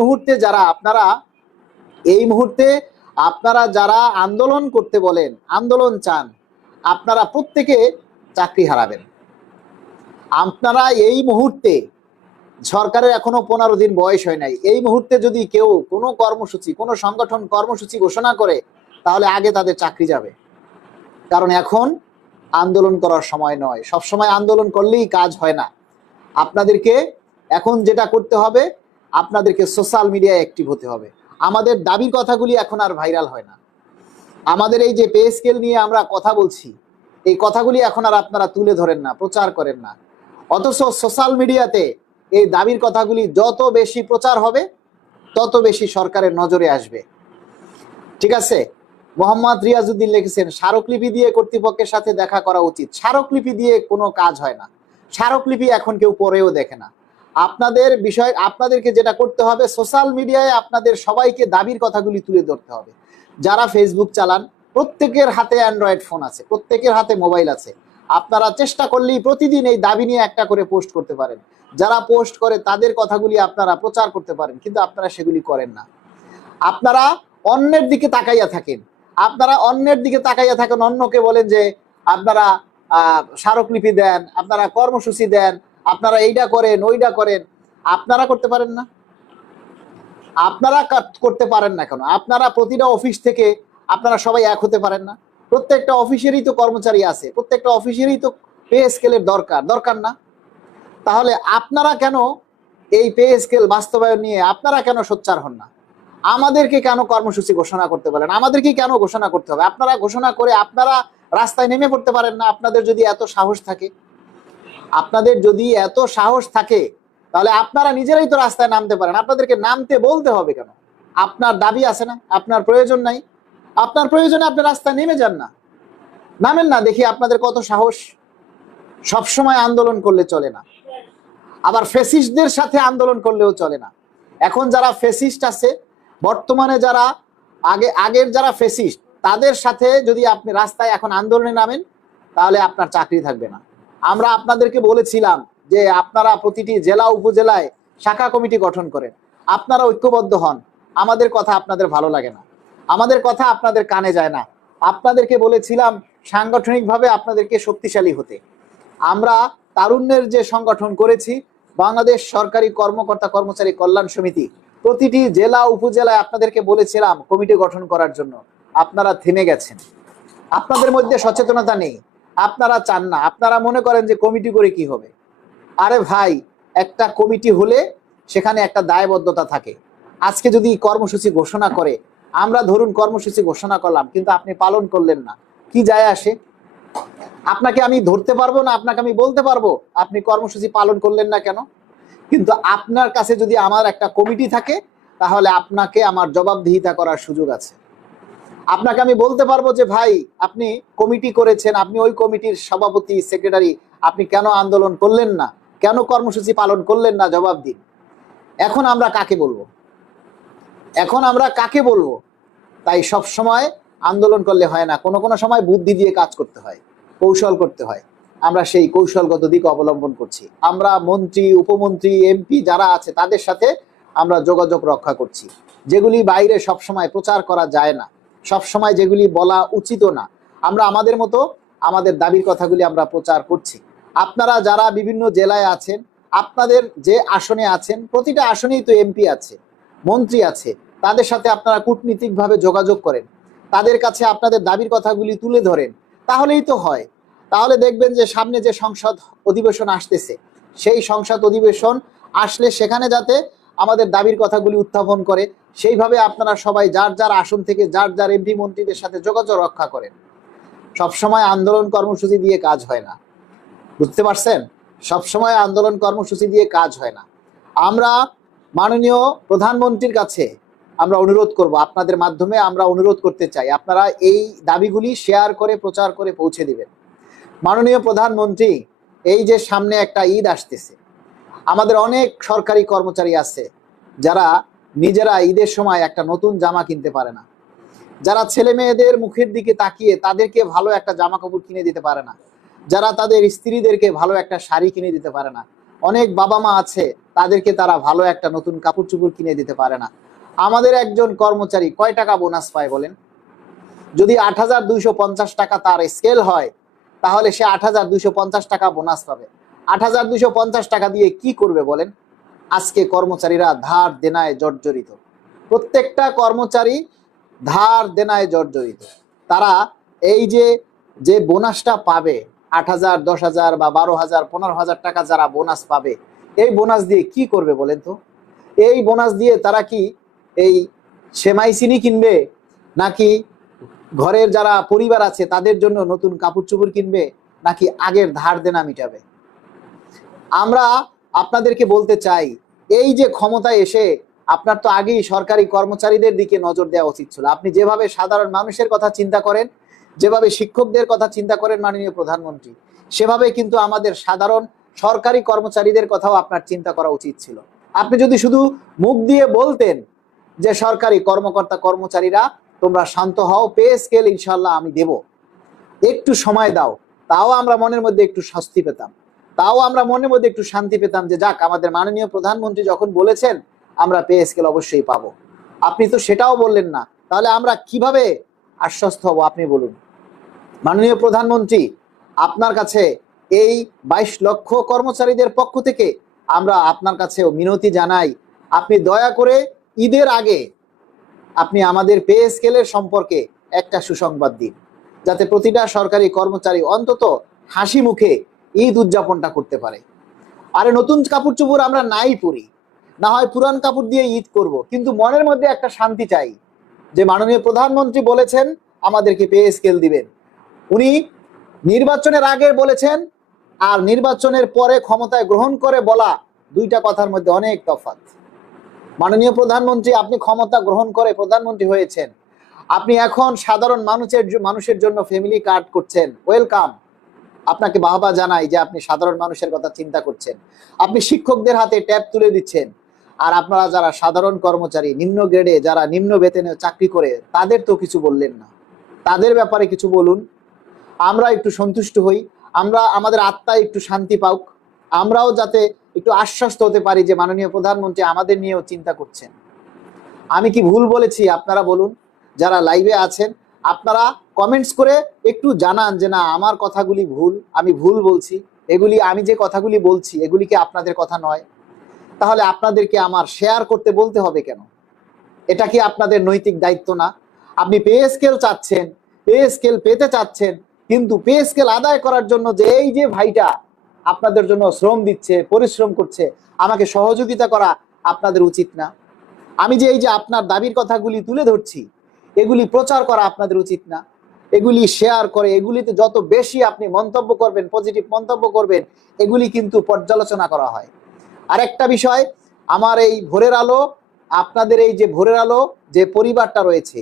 মুহূর্তে যারা আপনারা এই মুহূর্তে আপনারা যারা আন্দোলন করতে বলেন, আন্দোলন চান, আপনারা প্রত্যেকে চাকরি হারাবেন। আপনারা এই মুহূর্তে, সরকারের এখনো 15 দিন বয়স হয় নাই, এই মুহূর্তে যদি কেউ কোনো কর্মসূচি, কোনো সংগঠন কর্মসূচি ঘোষণা করে, তাহলে আগে তাদের চাকরি যাবে। কারণ এখন আন্দোলন করার সময় নয়। সবসময় আন্দোলন করলেই কাজ হয় না। আপনাদেরকে এখন যেটা করতে হবে, আপনাদেরকে সোশ্যাল মিডিয়ায় অ্যাক্টিভ হতে হবে। আমাদের দাবির কথাগুলি এখন আর ভাইরাল হয় না। আমাদের এই যে পে স্কেল নিয়ে আমরা কথা বলছি, এই কথাগুলি এখন আর আপনারা তুলে ধরেন না, প্রচার করেন না। অথচ সোশ্যাল মিডিয়াতে এই দাবির কথাগুলি যত বেশি প্রচার হবে, তত বেশি সরকারের নজরে আসবে। ঠিক আছে? মোহাম্মদ রিয়াজউদ্দিন লিখেছেন, স্মারকলিপি দিয়ে কর্তৃপক্ষের সাথে দেখা করা উচিত। স্মারকলিপি দিয়ে কোনো কাজ হয় না। স্মারকলিপি এখন কেউ পড়েও দেখে না। আপনাদের বিষয়, আপনাদেরকে যেটা করতে হবে, সোশ্যাল মিডিয়ায় আপনাদের সবাইকে দাবির কথাগুলি তুলে ধরতে হবে। যারা ফেসবুক চালান, প্রত্যেকের হাতে অ্যান্ড্রয়েড ফোন আছে, প্রত্যেকের হাতে মোবাইল আছে। আপনারা চেষ্টা করলেই প্রতিদিন এই দাবি নিয়ে একটা করে পোস্ট করতে পারেন। যারা পোস্ট করে তাদের কথাগুলি আপনারা প্রচার করতে পারেন, কিন্তু আপনারা সেগুলি করেন না। আপনারা অন্যের দিকে তাকাইয়া থাকেন। আপনারা অন্যের দিকে তাকাইয়া থাকেন, অন্যকে বলেন যে আপনারা স্মারকলিপি দেন, আপনারা কর্মসূচি দেন, আপনারা এইটা করেন, ওইটা করেন। আপনারা করতে পারেন না? আপনারা করতে পারেন না কেন? আপনারা প্রতিটা অফিস থেকে আপনারা সবাই এক হতে পারেন না? প্রত্যেকটা অফিসেরই তো কর্মচারী আছে, প্রত্যেকটা অফিসেরই তো পে স্কেলের দরকার না? তাহলে আপনারা কেন এই পে স্কেল বাস্তবায়ন নিয়ে আপনারা কেন সোচ্চার হন না? আমাদেরকে কেন কর্মসূচি ঘোষণা করতে বলেন? আমাদেরকে কেন ঘোষণা করতে হবে? আপনারা ঘোষণা করে আপনারা রাস্তায় নেমে পড়তে পারেন না? আপনাদের যদি এত সাহস থাকে, আপনাদের যদি এত সাহস থাকে, তাহলে আপনারা নিজেরাই তো রাস্তায় নামতে পারেন। আপনাদেরকে নামতে বলতে হবে কেন? আপনার দাবি আছে না? আপনার প্রয়োজন নাই? আপনার প্রয়োজনে আপনি রাস্তায় নেমে যান না, নামেন না, দেখি আপনাদের কত সাহস। সবসময় আন্দোলন করলে চলে না, আবার ফ্যাসিস্টদের সাথে আন্দোলন করলেও চলে না। এখন যারা ফ্যাসিস্ট আছে, বর্তমানে যারা আগের যারা ফ্যাসিস্ট, তাদের সাথে যদি আপনি রাস্তায় এখন আন্দোলনে নামেন, তাহলে আপনার চাকরি থাকবে না। আমরা আপনাদেরকে বলেছিলাম যে আপনারা প্রতিটি জেলা উপজেলায় শাখা কমিটি গঠন করেন, আপনারা ঐক্যবদ্ধ হন। আমাদের কথা আপনাদের ভালো লাগে না, আমাদের কথা আপনাদের কানে যায় না। আপনাদেরকে বলেছিলাম সাংগঠনিকভাবে আপনাদেরকে শক্তিশালী হতে। আমরা তারুণ্যের যে সংগঠন করেছি, বাংলাদেশ সরকারি কর্মকর্তা কর্মচারী কল্যাণ সমিতি, প্রতিটি জেলা উপজেলায় আপনাদেরকে বলেছিলাম কমিটি গঠন করার জন্য। আপনারা থেমে গেছেন, আপনাদের মধ্যে সচেতনতা নেই, আপনারা চান না। আপনারা মনে করেন যে কমিটি করে কি হবে? আরে ভাই, একটা কমিটি হলে সেখানে একটা দায়বদ্ধতা থাকে। আজকে যদি কর্মসূচি ঘোষণা করে, আমরা ধরুন কর্মসূচি ঘোষণা করলাম, কিন্তু আপনি পালন করলেন না, কি যায় আসে? আপনাকে আমি ধরতে পারবো না, আপনাকে আমি বলতে পারবো আপনি কর্মসূচি পালন করলেন না কেন? কিন্তু আপনার কাছে যদি আমার একটা কমিটি থাকে, তাহলে আপনাকে আমার জবাবদিহিতা করার সুযোগ আছে। আপনাকে আমি বলতে পারবো যে ভাই, আপনি কমিটি করেছেন, আপনি ওই কমিটির সভাপতি, সেক্রেটারি, আপনি কেন আন্দোলন করলেন না, কেন কর্মসূচি পালন করলেন না, জবাব দিন। এখন আমরা কাকে বলবো? এখন আমরা কাকে বলবো? তাই সব সময় আন্দোলন করলে হয় না, কোনো কোনো সময় বুদ্ধি দিয়ে কাজ করতে হয়, কৌশল করতে হয়। আমরা সেই কৌশলগত দিক অবলম্বন করছি। আমরা মন্ত্রী, উপমন্ত্রী, এমপি যারা আছে তাদের সাথে আমরা যোগাযোগ রক্ষা করছি, যেগুলি বাইরে সব সময় প্রচার করা যায় না, সব সময় যেগুলি বলা উচিতও না। আমরা আমাদের মতো আমাদের দাবির কথাগুলি আমরা প্রচার করছি। আপনারা যারা বিভিন্ন জেলায় আছেন, আপনাদের যে আসনে আছেন, প্রতিটা আসনেই তো এমপি আছে, মন্ত্রী আছে, তাদের সাথে আপনারা কূটনীতিকভাবে যোগাযোগ করেন, তাদের কাছে আপনাদের দাবির কথাগুলি তুলে ধরেন, তাহলেই তো হয়। তাহলে দেখবেন যে সামনে যে সংসদ অধিবেশন আসতেছে, সেই সংসদ অধিবেশন আসলে সেখানে যাতে আমাদের দাবির কথাগুলি উত্থাপন করে, সেইভাবে আপনারা সবাই যার যার আসন থেকে যার যার এমপি মন্ত্রীদের সাথে যোগাযোগ রক্ষা করেন। সবসময় আন্দোলন কর্মসূচি দিয়ে কাজ হয় না, বুঝতে পারছেন? সবসময় আন্দোলন কর্মসূচি দিয়ে কাজ হয় না। আমরা মাননীয় প্রধানমন্ত্রীর কাছে আমরা অনুরোধ করব, আপনাদের মাধ্যমে আমরা অনুরোধ করতে চাই, আপনারা এই দাবিগুলি শেয়ার করে প্রচার করে পৌঁছে দিবেন। মাননীয় প্রধানমন্ত্রী, এই যে সামনে একটা ঈদ আসতেছে, আমাদের অনেক সরকারি কর্মচারী আছে যারা নিজেরা ঈদের সময় একটা নতুন জামা কিনতে পারে না, যারা ছেলে মেয়েদের মুখের দিকে তাকিয়ে তাদেরকে ভালো একটা জামা কাপড় কিনে দিতে পারে না, যারা তাদের স্ত্রীদেরকে ভালো একটা শাড়ি কিনে দিতে পারে না। অনেক বাবা মা আছে তাদেরকে তারা ভালো একটা নতুন কাপড় চোপড় কিনে দিতে পারে না। আমাদের একজন কর্মচারী কয় টাকা বোনাস পায় বলেন? যদি ৮,২৫০ টাকা তার স্কেল হয়, তাহলে সে ৮,২৫০ টাকা বোনাস পাবে। ৮,২৫০ টাকা দিয়ে কি করবে বলেন? আজকে কর্মচারীরা ধার দেনায় জর্জরিত। প্রত্যেকটা কর্মচারী ধার দেনায় জর্জরিত। তারা এই যে যে বোনাসটা পাবে, ৮,০০০, ১০,০০০ বা ১২,০০০, ১৫,০০০ টাকা যারা বোনাস পাবে, এই বোনাস দিয়ে কি করবে বলেন তো? এই বোনাস দিয়ে তারা কি এই সেমাই চিনি কিনবে, নাকি ঘরের যারা পরিবার আছে তাদের জন্য নতুন কাপড় চোপড় কিনবে, নাকি আগের ধার দেনা মিটাবে? আমরা আপনাদেরকে বলতে চাই, এই যে ক্ষমতায় এসে আপনার তো আগেই সরকারি কর্মচারীদের দিকে নজর দেওয়া উচিত ছিল। আপনি যেভাবে সাধারণ মানুষের কথা চিন্তা করেন, যেভাবে শিক্ষকদের কথা চিন্তা করেন মাননীয় প্রধানমন্ত্রী, সেভাবে কিন্তু আমাদের সাধারণ সরকারি কর্মচারীদের কথাও আপনার চিন্তা করা উচিত ছিল। আপনি যদি শুধু মুখ দিয়ে বলতেন যে সরকারি কর্মকর্তা কর্মচারীরা তোমরা শান্ত হও, পে স্কেল ইনশাল্লাহ আমি দেব, একটু সময় দাও, তাও আমরা মনের মধ্যে একটু স্বস্তি পেতাম, তাও আমরা মনের মধ্যে একটু শান্তি পেতাম যে যাক, আমাদের মাননীয় প্রধানমন্ত্রী যখন বলেছেন আমরা পে স্কেল অবশ্যই পাবো। আপনি তো সেটাও বললেন না, তাহলে আমরা কিভাবে আশ্বস্ত হব আপনি বলুন? মাননীয় প্রধানমন্ত্রী, আপনার কাছে এই ২২ লক্ষ কর্মচারীদের পক্ষ থেকে আমরা আপনার কাছেও মিনতি জানাই, আপনি দয়া করে ঈদের আগে আপনি আমাদের পে স্কেলের সম্পর্কে একটা সুসংবাদ দিন, যাতে প্রতিটা সরকারি কর্মচারী অন্তত হাসি মুখে ঈদ উদযাপনটা করতে পারে। আরে নতুন কাপড় চোপড় আমরা নাই পরি, না হয় পুরান কাপড় দিয়ে ঈদ করব, কিন্তু মনের মধ্যে একটা শান্তি চাই যে মাননীয় প্রধানমন্ত্রী বলেছেন আমাদেরকে পে স্কেল দিবেন। উনি নির্বাচনের আগে বলেছেন আর নির্বাচনের পরে ক্ষমতায় গ্রহণ করে বলা দুইটা কথার মধ্যে অনেক তফাৎ। মাননীয় প্রধানমন্ত্রী, আপনি ক্ষমতা গ্রহণ করে প্রধানমন্ত্রী হয়েছেন, আপনি এখন সাধারণ মানুষের জন্য ফ্যামিলি কার্ড করছেন, ওয়েলকাম, আপনাকে বাহবা জানাই যে আপনি সাধারণ মানুষের কথা চিন্তা করছেন। আপনি শিক্ষকদের হাতে ট্যাব তুলে দিচ্ছেন, আর আপনারা যারা সাধারণ কর্মচারী, নিম্ন গ্রেডে যারা নিম্ন বেতনে চাকরি করে, তাদের তো কিছু বললেন না, তাদের ব্যাপারে কিছু বলুন, আমরা একটু সন্তুষ্ট হই, আমরা আমাদের আত্মায় একটু শান্তি পাওক, আমরাও যাতে একটু আশ্বস্ত হতে পারি যে মাননীয় প্রধানমন্ত্রী আমাদের নিয়েও চিন্তা করছেন। আমি কি ভুল বলেছি আপনারা বলুন? যারা লাইভে আছেন আপনারা কমেন্টস করে একটু জানান যে না, আমার কথাগুলি ভুল, আমি ভুল বলছি, এগুলি আমি যে কথাগুলি বলছি এগুলি কি আপনাদের কথা নয়? তাহলে আপনাদেরকে আমার শেয়ার করতে বলতে হবে কেন? এটা কি আপনাদের নৈতিক দায়িত্ব না? আপনি পে স্কেল চাচ্ছেন, পে স্কেল পেতে চাচ্ছেন, কিন্তু পে স্কেল আদায় করার জন্য যে এই যে ভাইটা আপনাদের জন্য শ্রম দিচ্ছে, পরিশ্রম করছে, আমাকে সহযোগিতা করা আপনাদের উচিত না? আমি যে এই যে আপনার দাবির কথাগুলি তুলে ধরছি, এগুলি প্রচার করা আপনাদের উচিত না? এগুলি শেয়ার করে এগুলিতে যত বেশি আপনি মন্তব্য করবেন, পজিটিভ মন্তব্য করবেন, এগুলি কিন্তু পর্যালোচনা করা হয়। আরেকটা বিষয়, আমার এই ভোরের আলো, আপনাদের এই যে ভোরের আলো যে পরিবারটা রয়েছে,